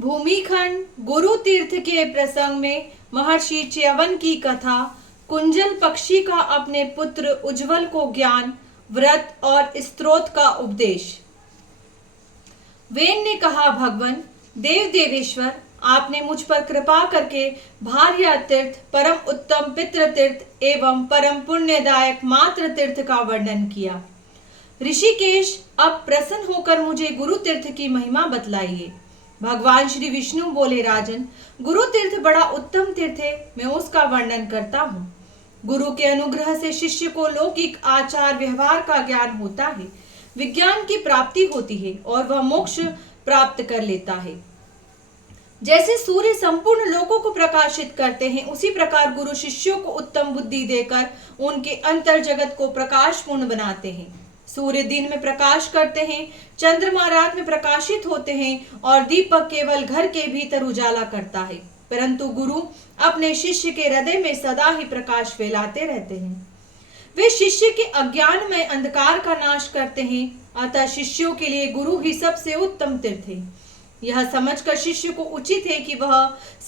भूमिखंड गुरु तीर्थ के प्रसंग में महर्षि च्यवन की कथा। कुंजल पक्षी का अपने पुत्र उज्जवल को ज्ञान, व्रत और स्तोत्र का उपदेश। वेन ने कहा, भगवान देव देवेश्वर, आपने मुझ पर कृपा करके भार्या तीर्थ, परम उत्तम पितृ तीर्थ एवं परम पुण्यदायक मातृ तीर्थ का वर्णन किया। ऋषिकेश, अब प्रसन्न होकर मुझे गुरु तीर्थ की महिमा बतलाइए। भगवान श्री विष्णु बोले, राजन, गुरु तीर्थ बड़ा उत्तम तीर्थ है, मैं उसका वर्णन करता हूँ। गुरु के अनुग्रह से शिष्य को लौकिक आचार व्यवहार का ज्ञान होता है, विज्ञान की प्राप्ति होती है और वह मोक्ष प्राप्त कर लेता है। जैसे सूर्य संपूर्ण लोकों को प्रकाशित करते हैं, उसी प्रकार गुरु शिष्यों को उत्तम बुद्धि देकर उनके अंतर जगत को प्रकाशपूर्ण बनाते हैं। सूर्य दिन में प्रकाश करते हैं, चंद्रमा रात में प्रकाशित होते हैं और दीपक केवल घर के भीतर उजाला करता है, परंतु गुरु अपने शिष्य के हृदय में सदा ही प्रकाश फैलाते रहते हैं। वे शिष्य के अज्ञान में अंधकार का नाश करते हैं, अतः शिष्यों के लिए गुरु ही सबसे उत्तम तीर्थ है। यह समझकर शिष्य को उचित है कि वह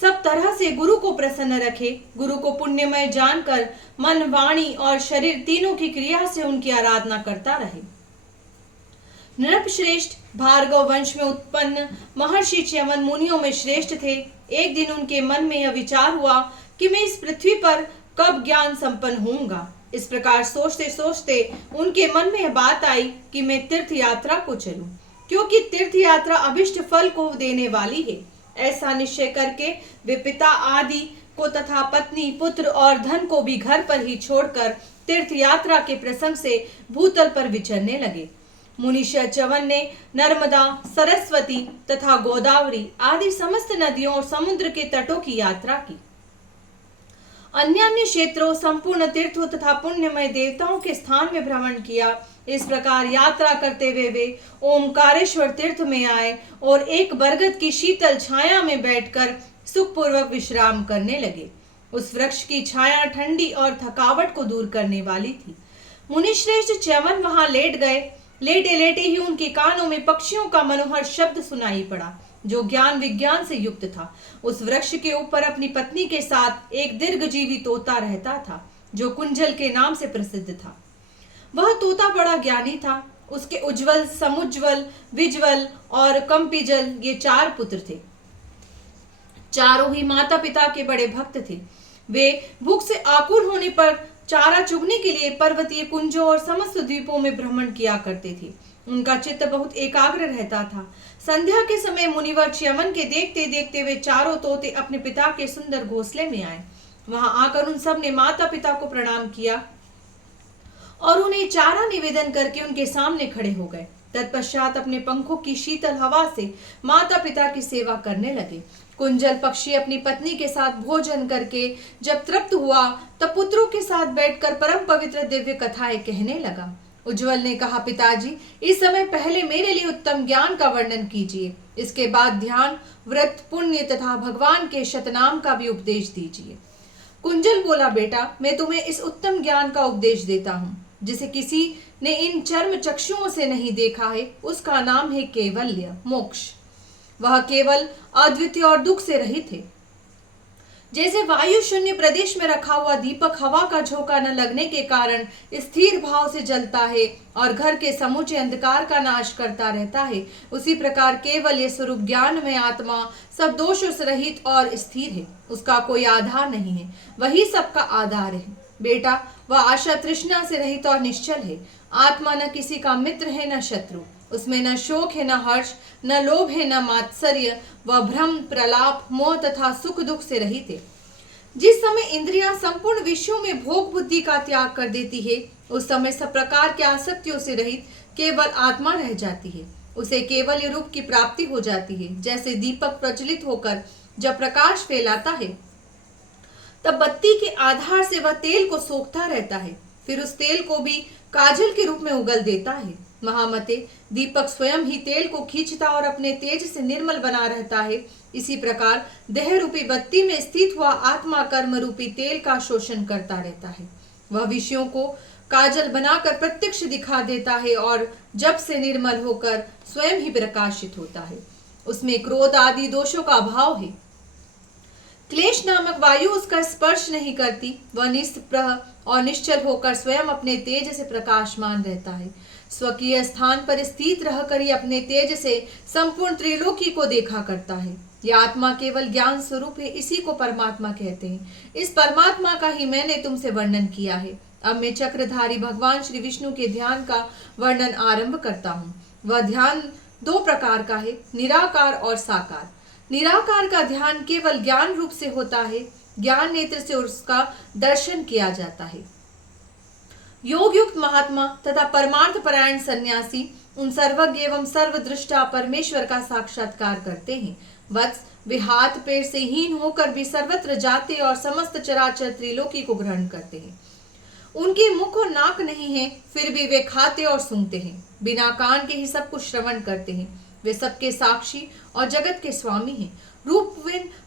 सब तरह से गुरु को प्रसन्न रखे। गुरु को पुण्यमय जानकर मन, वाणी और शरीर तीनों की क्रिया से उनकी आराधना करता रहे। नृप श्रेष्ठ भार्गव वंश में उत्पन्न महर्षि च्यवन मुनियों में श्रेष्ठ थे। एक दिन उनके मन में यह विचार हुआ कि मैं इस पृथ्वी पर कब ज्ञान संपन्न होऊंगा। इस प्रकार सोचते सोचते उनके मन में यह बात आई कि मैं तीर्थ यात्रा को चलूं, क्योंकि तीर्थ यात्रा अभिष्ट फल को देने वाली है। ऐसा निश्चय करके वे पिता आदि को तथा पत्नी, पुत्र और धन को भी घर पर ही छोड़कर तीर्थ यात्रा के प्रसंग से भूतल पर विचरने लगे। मुनीश्वर च्यवन ने नर्मदा, सरस्वती तथा गोदावरी आदि समस्त नदियों और समुद्र के तटों की यात्रा की। अन्य अन्य क्षेत्रों, संपूर्ण तीर्थों तथा पुण्यमय देवताओं के स्थान में भ्रमण किया। इस प्रकार यात्रा करते हुए वे ओमकारेश्वर तीर्थ में आए और एक बरगद की शीतल छाया में बैठकर सुखपूर्वक विश्राम करने लगे। उस वृक्ष की छाया ठंडी और थकावट को दूर करने वाली थी। मुनिश्रेष्ठ च्यवन वहां लेट गए। लेटे लेटे ही उनके कानों में पक्षियों का मनोहर शब्द सुनाई पड़ा, जो ज्ञान विज्ञान से युक्त था। उस वृक्ष के ऊपर अपनी पत्नी के साथ एक दीर्घजीवी तोता रहता था, जो कुंजल के नाम से प्रसिद्ध था। वह तोता बड़ा ज्ञानी था। उसके उज्जवल, समुज्वल, विज्वल और कंपिजल ये 4 पुत्र थे। चारों ही माता पिता के बड़े भक्त थे। वे भूख से आकुल होने पर चारा चुगने के लिए पर्वतीय कुंजों और समस्त द्वीपों में भ्रमण किया करते थे। उनका चित्त बहुत एकाग्र रहता था। संध्या के समय मुनिवर च्यवन के देखते देखते वे चारों तोते अपने पिता के सुंदर घोंसले में आए। वहां आकर उन सब ने माता पिता को प्रणाम किया और उन्हें चारा निवेदन करके उनके सामने खड़े हो गए। तत्पश्चात अपने पंखों की शीतल हवा से माता पिता की सेवा करने लगे। कुंजल पक्षी अपनी पत्नी के साथ भोजन करके जब तृप्त हुआ, तब पुत्रों के साथ बैठकर परम पवित्र दिव्य कथाएं कहने लगा। उज्जवल ने कहा, पिताजी, इस समय पहले मेरे लिए उत्तम ज्ञान का वर्णन कीजिए। इसके बाद ध्यान, व्रत, पुण्य तथा भगवान के शतनाम का भी उपदेश दीजिए। कुंजल बोला, बेटा, मैं तुम्हें इस उत्तम ज्ञान का उपदेश देता हूँ, जिसे किसी ने इन चर्म चक्षुओं से नहीं देखा है। उसका नाम है कैवल्य, मोक्ष। वह केवल, अद्वितीय और दुख से रहित है। जैसे वायु शून्य प्रदेश में रखा हुआ दीपक हवा का झोंका न लगने के कारण स्थिर भाव से जलता है और घर के समूचे अंधकार का नाश करता रहता है, उसी प्रकार केवल ये स्वरूप ज्ञान में आत्मा सब दोषों से रहित और स्थिर है। उसका कोई आधार नहीं है, वही सबका आधार है। बेटा, वह आशा तृष्णा से रहित और निश्चल है। आत्मा न किसी का मित्र है न शत्रु। उसमें न शोक है न हर्ष, न लोभ है न मात्सर्य। वह भ्रम, प्रलाप, मोह तथा सुख दुख से रहित है। जिस समय इंद्रियां संपूर्ण विषयों में भोग बुद्धि का त्याग कर देती है, उस समय सब प्रकार के आसक्तियों से रहित केवल आत्मा रह जाती है। उसे केवल रूप की प्राप्ति हो जाती है। जैसे दीपक प्रज्वलित होकर जब प्रकाश फैलाता है, तब बत्ती के आधार से वह तेल को सोखता रहता है, फिर उस तेल को भी काजल के रूप में उगल देता है। महामते, दीपक स्वयं ही तेल को खींचता और अपने तेज से निर्मल बना रहता है। इसी प्रकार देह रूपी बत्ती में स्थित हुआ आत्मा कर्म रूपी तेल का शोषण करता रहता है। वह विषयों को काजल बनाकर प्रत्यक्ष दिखा देता है और जब से निर्मल होकर स्वयं ही प्रकाशित होता है। उसमें क्रोध आदि दोषों का अभाव है। क्लेश नामक वायु उसका स्पर्श नहीं करती। वह निस्पृह और निश्चल होकर स्वयं अपने तेज से प्रकाशमान रहता है। स्वकीय स्थान पर स्थित रहकर ही अपने तेज से संपूर्ण त्रिलोकी को देखा करता है। यह आत्मा केवल ज्ञान स्वरूप है, इसी को परमात्मा कहते हैं। इस परमात्मा का ही मैंने तुमसे वर्णन किया है। अब मैं चक्रधारी भगवान श्री विष्णु के ध्यान का वर्णन आरंभ करता हूँ। वह ध्यान दो प्रकार का है, निराकार और साकार। निराकार का ध्यान केवल ज्ञान रूप से होता है, ज्ञान नेत्र से उसका दर्शन किया जाता है। योग युक्त महात्मा तथा परमार्थ परायण सन्यासी उन सर्वज्ञ एवं सर्वदृष्टा परमेश्वर का साक्षात्कार करते हैं। वत्स, वे हाथ पैर से हीन होकर भी सर्वत्र जाते और समस्त चराचर त्रिलोकी को ग्रहण करते हैं। उनके मुख और नाक नहीं है, फिर भी वे खाते और सूंघते हैं। बिना कान के ही सब कुछ श्रवण करते हैं। वे सबके साक्षी और जगत के स्वामी हैं।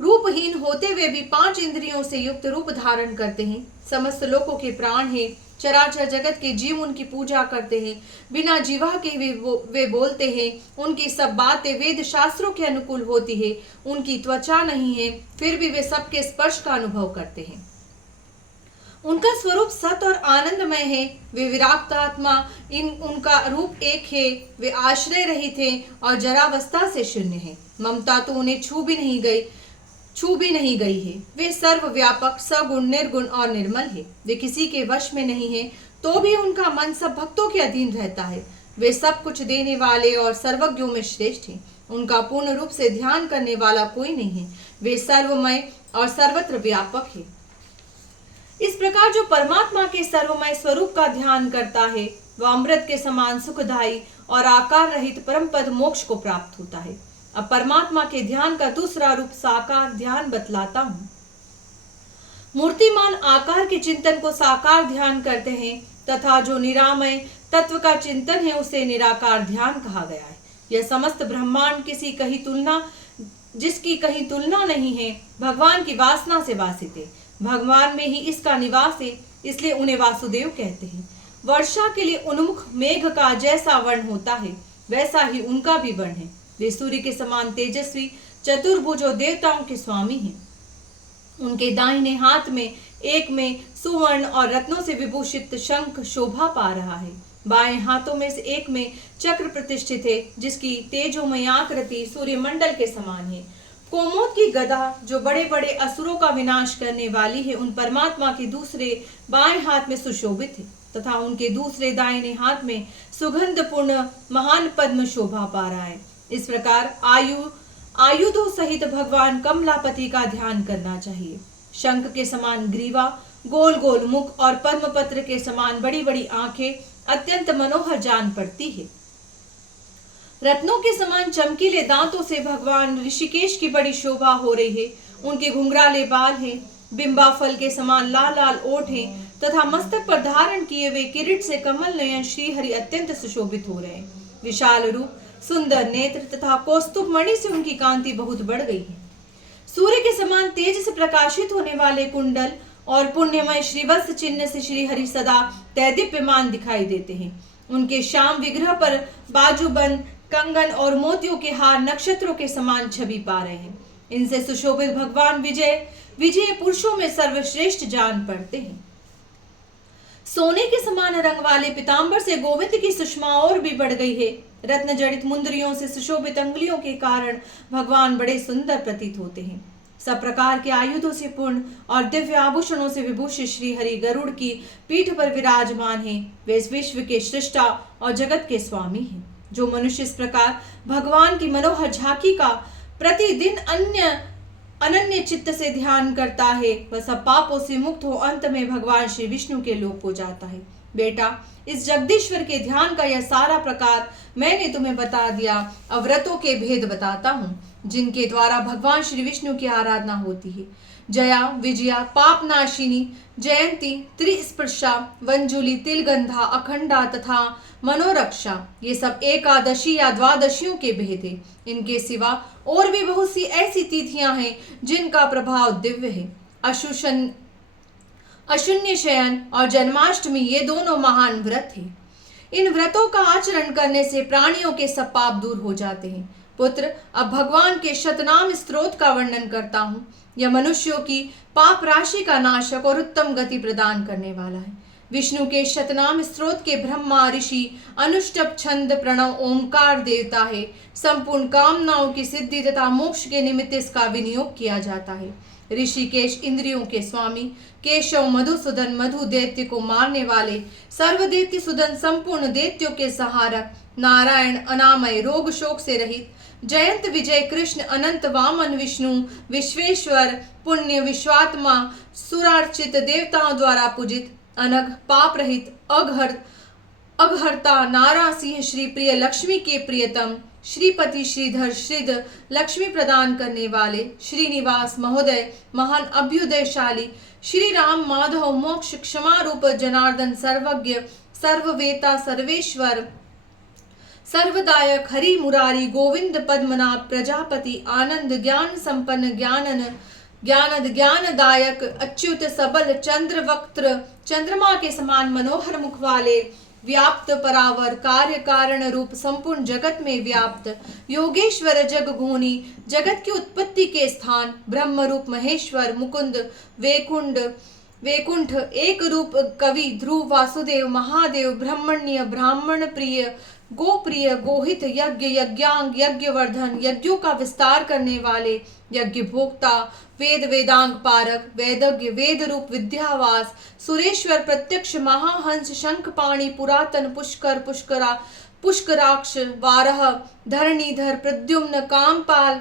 रूपहीन होते हुए भी 5 इंद्रियों से युक्त रूप धारण करते हैं। समस्त लोकों के प्राण हैं। चराचर जगत के जीव उनकी पूजा करते हैं। बिना जीवा के वे बोलते हैं। उनकी सब बातें वेद शास्त्रों के अनुकूल होती है। उनकी त्वचा नहीं है, फिर भी वे सबके स्पर्श का अनुभव करते हैं। उनका स्वरूप सत और आनंदमय है। वे विराक्त आत्मा, उनका रूप एक है। वे आश्रय रहित हैं और जरावस्था से शून्य है। ममता तो उन्हें छू भी नहीं गई है। वे सर्वव्यापक, सगुण, निर्गुण और निर्मल है। वे किसी के वश में नहीं है, तो भी उनका मन सब भक्तों के अधीन रहता है। वे सब कुछ देने वाले और सर्वज्ञों में श्रेष्ठ हैं। उनका पूर्ण रूप से ध्यान करने वाला कोई नहीं है। वे सर्वमय और सर्वत्र व्यापक है। इस प्रकार जो परमात्मा के सर्वमय स्वरूप का ध्यान करता है, वह अमृत के समान सुखदायी और आकार रहित परम पद मोक्ष को प्राप्त होता है। अब परमात्मा के ध्यान का दूसरा रूप साकार ध्यान बतलाता हूँ। मूर्तिमान आकार के चिंतन को साकार ध्यान करते हैं, तथा जो निरामय तत्व का चिंतन है उसे निराकार ध्यान कहा गया है। यह समस्त ब्रह्मांड जिसकी कहीं तुलना नहीं है, भगवान की वासना से वासित है। भगवान में ही इसका निवास है, इसलिए उन्हें वासुदेव कहते हैं। वर्षा के लिए उन्मुख मेघ का जैसा वर्ण होता है, वैसा ही उनका भी वर्ण है। वे सूर्य के समान तेजस्वी, चतुर्भुज और देवताओं के स्वामी हैं। उनके दाहिने हाथ में एक में सुवर्ण और रत्नों से विभूषित शंख शोभा पा रहा है। बाएं हाथों में से एक में चक्र प्रतिष्ठित है, जिसकी तेजोमय आकृति सूर्यमंडल के समान है। कोमोद की गदा जो बड़े बड़े असुरों का विनाश करने वाली है, उन परमात्मा के दूसरे बाएं हाथ में सुशोभित है, तथा उनके दूसरे दाहिने हाथ में सुगंधपूर्ण महान पद्म शोभा पा रहा है। इस प्रकार आयुधों सहित भगवान कमलापति का ध्यान करना चाहिए। शंख के समान ग्रीवा, गोल गोल मुख और पद्मपत्र के समान बड़ी बड़ी आंखें अत्यंत मनोहर जान पड़ती है। रत्नों के समान चमकीले दांतों से भगवान ऋषिकेश की बड़ी शोभा हो रही है। उनके घुंघराले बाल हैं, बिंबा फल के समान लाल लाल ओठ हैं, तथा मस्तक पर धारण किए हुए किरीट से कमल नयन श्रीहरि अत्यंत सुशोभित हो रहे हैं। विशाल रूप, सुंदर नेत्र तथा कौस्तुभ मणि से उनकी कांति बहुत बढ़ गई है। सूर्य के समान तेज से प्रकाशित होने वाले कुंडल और पुण्यमय श्रीवत्स चिन्ह से श्रीहरि सदा तैदीप्यमान दिखाई देते हैं। उनके श्याम विग्रह पर बाजूबंद, कंगन और मोतियों के हार नक्षत्रों के समान छवि पा रहे हैं। इनसे सुशोभित भगवान विजय पुरुषों में सर्वश्रेष्ठ जान पड़ते हैं। सोने के समान रंग वाले पीतांबर से गोविंद की सुषमा और भी बढ़ गई है। रत्न जड़ित मुंदरियों से सुशोभित अंगुलियों के कारण भगवान बड़े सुंदर प्रतीत होते हैं। सब प्रकार के आयुधों से पूर्ण और दिव्य आभूषणों से विभूषित श्री हरि गरुड़ की पीठ पर विराजमान हैं। वे इस विश्व के सृष्टा और जगत के स्वामी हैं। जो मनुष्य इस प्रकार भगवान की मनोहर झांकी का प्रतिदिन अनन्य चित्त से ध्यान करता है, वह सब पापों से मुक्त हो अंत में भगवान श्री विष्णु के लोक को जाता है। बेटा, इस जगदीश्वर के ध्यान का यह सारा प्रकार मैंने तुम्हें बता दिया। अब व्रतों के भेद बताता हूँ, जिनके द्वारा भगवान श्री विष्णु की आराधना होती है। जया, विजया, पापनाशिनी, जयंती, त्रिस्पर्शा, वंजुली, तिलगंधा, अखंडा तथा मनोरक्षा, ये सब एकादशी या द्वादशियों के भेद है। इनके सिवा और भी बहुत सी ऐसी तिथियां हैं जिनका प्रभाव दिव्य है। अशून्य शयन और जन्माष्टमी ये दोनों महान व्रत हैं। इन व्रतों का आचरण करने से प्राणियों के सब पाप दूर हो जाते हैं। पुत्र, अब भगवान के शतनाम स्तोत्र का वर्णन करता हूँ। यह मनुष्यों की पाप राशि का नाशक और उत्तम गति प्रदान करने वाला है। विष्णु के शतनाम स्तोत्र के ब्रह्मा ऋषि अनुष्टप छंद प्रणव ओमकार देवता है। संपूर्ण कामनाओं की सिद्धि तथा मोक्ष के निमित्त इसका विनियोग किया जाता है। ऋषिकेश इंद्रियों के स्वामी, केशव मधुसूदन मधु दैत्य को मारने वाले, सर्वदैत्य सुदन संपूर्ण दैत्यों के सहारक, नारायण अनामय रोग शोक से रहित, जयंत विजय कृष्ण अनंत वामन विष्णु विश्वेश्वर पुण्य विश्वात्मा, सुरार्चित देवताओं द्वारा पूजित, अनघ पाप रहित, अघहर्ता नारा सिंह श्री प्रिय लक्ष्मी के प्रियतम, श्रीपति श्रीधर श्रीध लक्ष्मी प्रदान करने वाले, श्रीनिवास महोदय महान अभ्युदयशाली, श्री राम माधव मोक्ष क्षमा रूप जनार्दन सर्वज्ञ सर्ववेता सर्वेश्वर सर्वदायक हरि मुरारी गोविंद पद्मनाभ प्रजापति आनंद ज्ञान संपन्न ज्ञानदायक अच्युत सबल चंद्र वक्त्र चंद्रमा के समान मनोहर मुख वाले, व्याप्त परावर कार्य कारण रूप संपूर्ण जगत में व्याप्त, योगेश्वर जगघोनी जगत की उत्पत्ति के स्थान, ब्रह्म रूप महेश्वर मुकुंद वैकुंठ एक रूप कवि ध्रुव वासुदेव महादेव ब्रह्मण्य ब्राह्मण प्रिय गोप्रिय गोहित यज्ञ यज्ञांग यज्ञवर्धन यज्ञों का विस्तार करने वाले, यज्ञ भोक्ता वेद वेदांग पारक वेदज्ञ वेद रूप विद्यावास, सुरेश्वर प्रत्यक्ष महाहंस शंखपाणी पुरातन पुष्कराक्ष वारह धरणीधर प्रद्युम्न कामपाल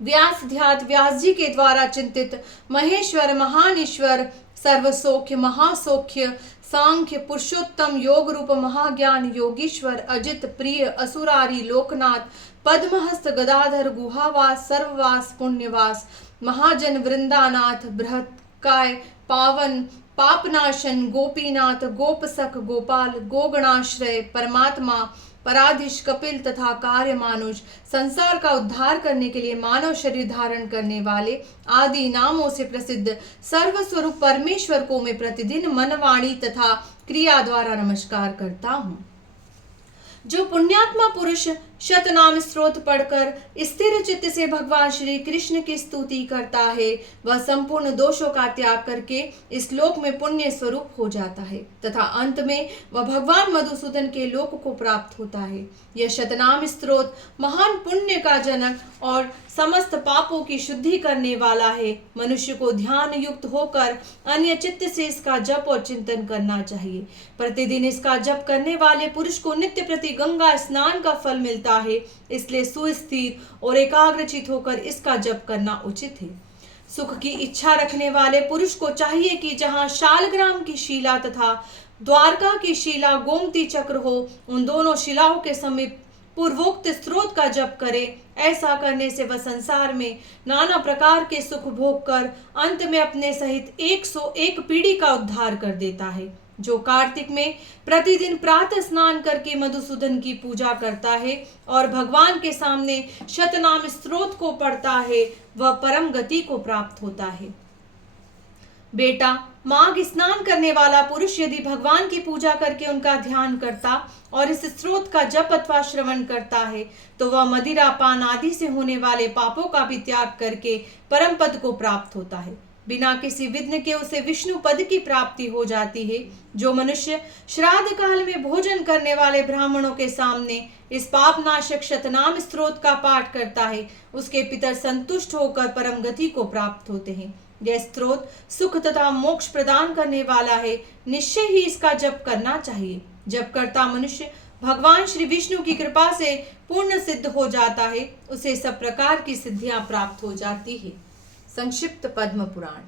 व्यासध्यात व्यास जी के द्वारा चिंतित महेश्वर महानीश्वर सर्वसौख्य महासौख्य सांख्य पुरुषोत्तम योग रूप महाज्ञान योगीश्वर अजित प्रिय असुरारी लोकनाथ पद्महस्त गदाधर गुहावास सर्ववास पुण्यवास महाजन वृंदानाथ बृहत्काय पावन पापनाशन गोपीनाथ गोपसख गोपाल गोगणाश्रय परमात्मा पराधीश कपिल तथा कार्य मानुष, संसार का उद्धार करने के लिए मानव शरीर धारण करने वाले आदि नामों से प्रसिद्ध सर्वस्वरूप परमेश्वर को मैं प्रतिदिन मन वाणी तथा क्रिया द्वारा नमस्कार करता हूँ। जो पुण्यात्मा पुरुष शतनाम स्तोत्र पढ़कर स्थिर चित्त से भगवान श्री कृष्ण की स्तुति करता है, वह संपूर्ण दोषों का त्याग करके इस लोक में पुण्य स्वरूप हो जाता है तथा अंत में वह भगवान मधुसूदन के लोक को प्राप्त होता है। यह शतनाम स्तोत्र महान पुण्य का जनक और समस्त पापों की शुद्धि करने वाला है। मनुष्य को ध्यान युक्त होकर अन्य चित्त से इसका जप और चिंतन करना चाहिए। प्रतिदिन इसका जप करने वाले पुरुष को नित्य प्रति गंगा स्नान का फल मिलता है, इसलिए सुस्थिर और एकाग्रचित होकर इसका जप करना उचित है। सुख की इच्छा रखने वाले पुरुष को चाहिए कि जहाँ शालग्राम की शिला तथा द्वारका की शिला गोमती चक्र हो, उन दोनों शिलाओं के समीप पूर्वोक्त स्त्रोत का जप करे। ऐसा करने से वह संसार में नाना प्रकार के सुख भोग कर अंत में अपने सहित 101 पीढ़ी का उद्धार कर देता है। जो कार्तिक में प्रतिदिन प्रातः स्नान करके मधुसूदन की पूजा करता है और भगवान के सामने शतनाम स्तोत्र को पढ़ता है, वह परम गति को प्राप्त होता है। बेटा, माघ स्नान करने वाला पुरुष यदि भगवान की पूजा करके उनका ध्यान करता और इस स्त्रोत का जप अथवा श्रवण करता है, तो वह मदिरा पान आदि से होने वाले पापों का भी त्याग करके परम पद को प्राप्त होता है। बिना किसी विघ्न के उसे विष्णु पद की प्राप्ति हो जाती है। जो मनुष्य श्राद्ध काल में भोजन करने वाले ब्राह्मणों के सामने इस पापनाशक शतनाम स्तोत्र का पाठ करता है, उसके पितर संतुष्ट होकर परम गति को प्राप्त होते हैं। यह स्तोत्र सुख तथा मोक्ष प्रदान करने वाला है, निश्चय ही इसका जप करना चाहिए। जप करता मनुष्य भगवान श्री विष्णु की कृपा से पूर्ण सिद्ध हो जाता है, उसे सब प्रकार की सिद्धियां प्राप्त हो जाती है। संक्षिप्त पद्म पुराण।